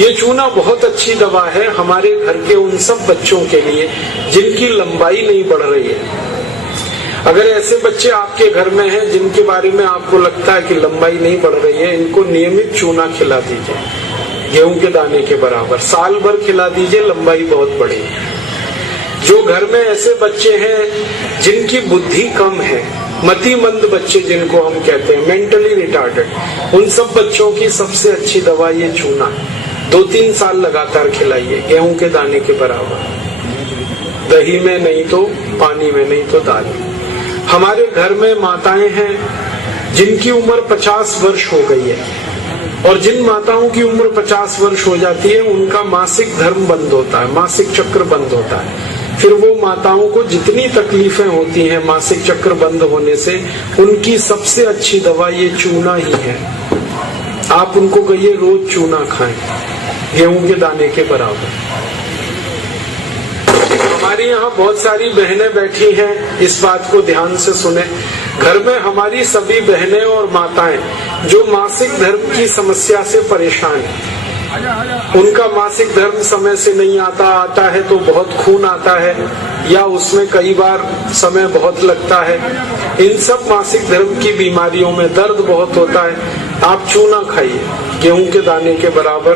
ये चूना बहुत अच्छी दवा है हमारे घर के उन सब बच्चों के लिए जिनकी लंबाई नहीं बढ़ रही है। अगर ऐसे बच्चे आपके घर में हैं जिनके बारे में आपको लगता है कि लंबाई नहीं बढ़ रही है, इनको नियमित चूना खिला दीजिए, गेहूं के दाने के बराबर, साल भर खिला दीजिए, लंबाई बहुत बढ़ेगी। जो घर में ऐसे बच्चे हैं जिनकी बुद्धि कम है, मतिमंद बच्चे जिनको हम कहते हैं, मेंटली रिटार्डेड, उन सब बच्चों की सबसे अच्छी दवा ये चूना। 2-3 साल लगातार खिलाइए, गेहूं के दाने के बराबर, दही में नहीं तो पानी में, नहीं तो दाल में। हमारे घर में माताएं हैं जिनकी उम्र 50 वर्ष हो गई है, और जिन माताओं की उम्र 50 वर्ष हो जाती है उनका मासिक धर्म बंद होता है, मासिक चक्र बंद होता है। फिर वो माताओं को जितनी तकलीफें होती हैं मासिक चक्र बंद होने से, उनकी सबसे अच्छी दवा ये चूना ही है। आप उनको कहिए रोज चूना खाएं, गेहूं के दाने के बराबर। हमारे यहाँ बहुत सारी बहनें बैठी हैं, इस बात को ध्यान से सुने। घर में हमारी सभी बहनें और माताएं जो मासिक धर्म की समस्या से परेशान हैं, उनका मासिक धर्म समय से नहीं आता है तो बहुत खून आता है, या उसमें कई बार समय बहुत लगता है। इन सब मासिक धर्म की बीमारियों में दर्द बहुत होता है। आप चूना खाइए, गेहूं के दाने के बराबर,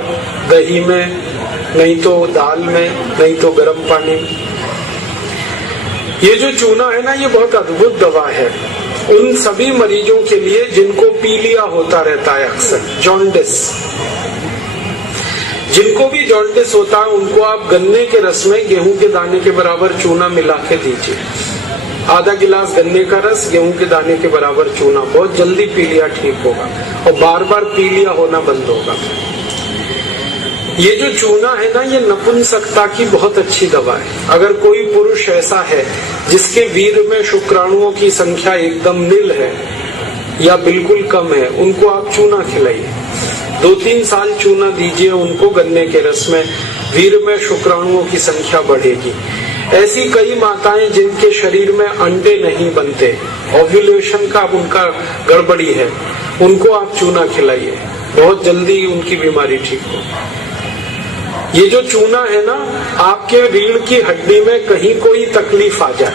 दही में, नहीं तो दाल में, नहीं तो गर्म पानी में। ये जो चूना है ना, ये बहुत अद्भुत दवा है उन सभी मरीजों के लिए जिनको पीलिया होता रहता है, अक्सर जॉन्डिस। जिनको भी जॉन्डिस होता है उनको आप गन्ने के रस में गेहूं के दाने के बराबर चूना मिला के दीजिए। आधा गिलास गन्ने का रस, गेहूं के दाने के बराबर चूना, बहुत जल्दी पीलिया ठीक होगा और बार बार पीलिया होना बंद होगा। ये जो चूना है ना, ये नपुंसकता की बहुत अच्छी दवा है। अगर कोई पुरुष ऐसा है जिसके वीर्य में शुक्राणुओं की संख्या एकदम नील है या बिल्कुल कम है, उनको आप चूना खिलाइए। 2-3 साल चूना दीजिए उनको गन्ने के रस में, वीर्य में शुक्राणुओं की संख्या बढ़ेगी। ऐसी कई माताएं जिनके शरीर में अंडे नहीं बनते, ओव्यूलेशन का उनका गड़बड़ी है, उनको आप चूना खिलाइए, बहुत जल्दी उनकी बीमारी ठीक हो। ये जो चूना है ना, आपके रीढ़ की हड्डी में कहीं कोई तकलीफ आ जाए,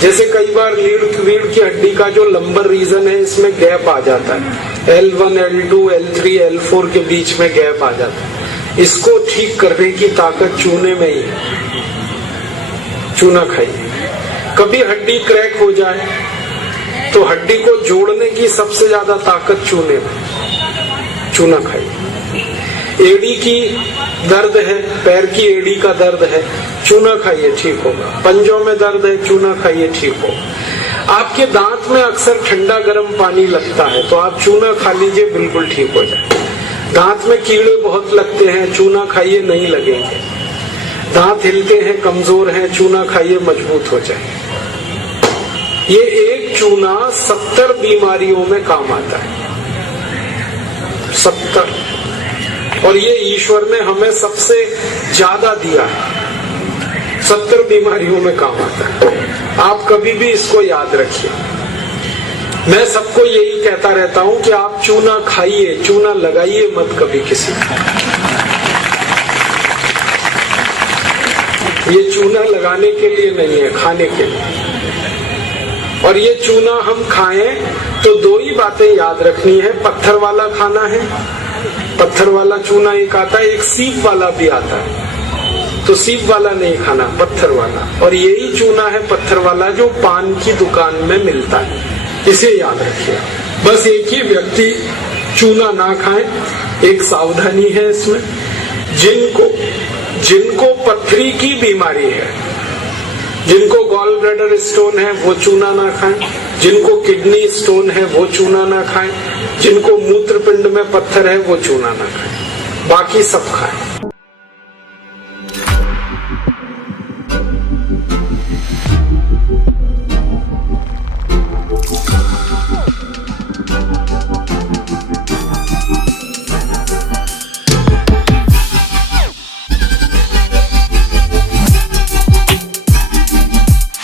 जैसे कई बार रीढ़ की हड्डी का जो लंबर रीजन है इसमें गैप आ जाता है, L1, L2, L3, L4 के बीच में गैप आ जाता है, इसको ठीक करने की ताकत चूने में ही है। चूना खाइए। कभी हड्डी क्रैक हो जाए तो हड्डी को जोड़ने की सबसे ज्यादा ताकत चूने में, चूना खाइए। एड़ी की दर्द है, पैर की एड़ी का दर्द है, चूना खाइए, ठीक होगा। पंजों में दर्द है, चूना खाइए, ठीक होगा। आपके दांत में अक्सर ठंडा गर्म पानी लगता है तो आप चूना खा लीजिए, बिल्कुल ठीक हो जाए। दांत में कीड़े बहुत लगते हैं, चूना खाइए, नहीं लगेंगे। दांत हिलते हैं, कमजोर हैं, चूना खाइए, मजबूत हो जाए। ये एक चूना 70 बीमारियों में काम आता है, 70। और ये ईश्वर ने हमें सबसे ज्यादा दिया है, 70 बीमारियों में काम आता है। आप कभी भी इसको याद रखिए। मैं सबको यही कहता रहता हूं कि आप चूना खाइए, चूना लगाइए मत कभी किसी को। ये चूना लगाने के लिए नहीं है, खाने के लिए। और ये चूना हम खाएं तो 2 ही बातें याद रखनी है। पत्थर वाला खाना है, पत्थर वाला चूना एक आता है, एक सीप वाला भी आता है, तो सीप वाला नहीं खाना, पत्थर वाला। और यही चूना है पत्थर वाला जो पान की दुकान में मिलता है, इसे याद रखिए। बस एक ही व्यक्ति चूना ना खाए, एक सावधानी है इसमें। जिनको पथरी की बीमारी है, जिनको गॉल ब्लैडर स्टोन है, वो चूना ना खाएं। जिनको किडनी स्टोन है वो चूना ना खाएं। जिनको मूत्रपिंड में पत्थर है वो चूना ना खाएं, बाकी सब खाएं।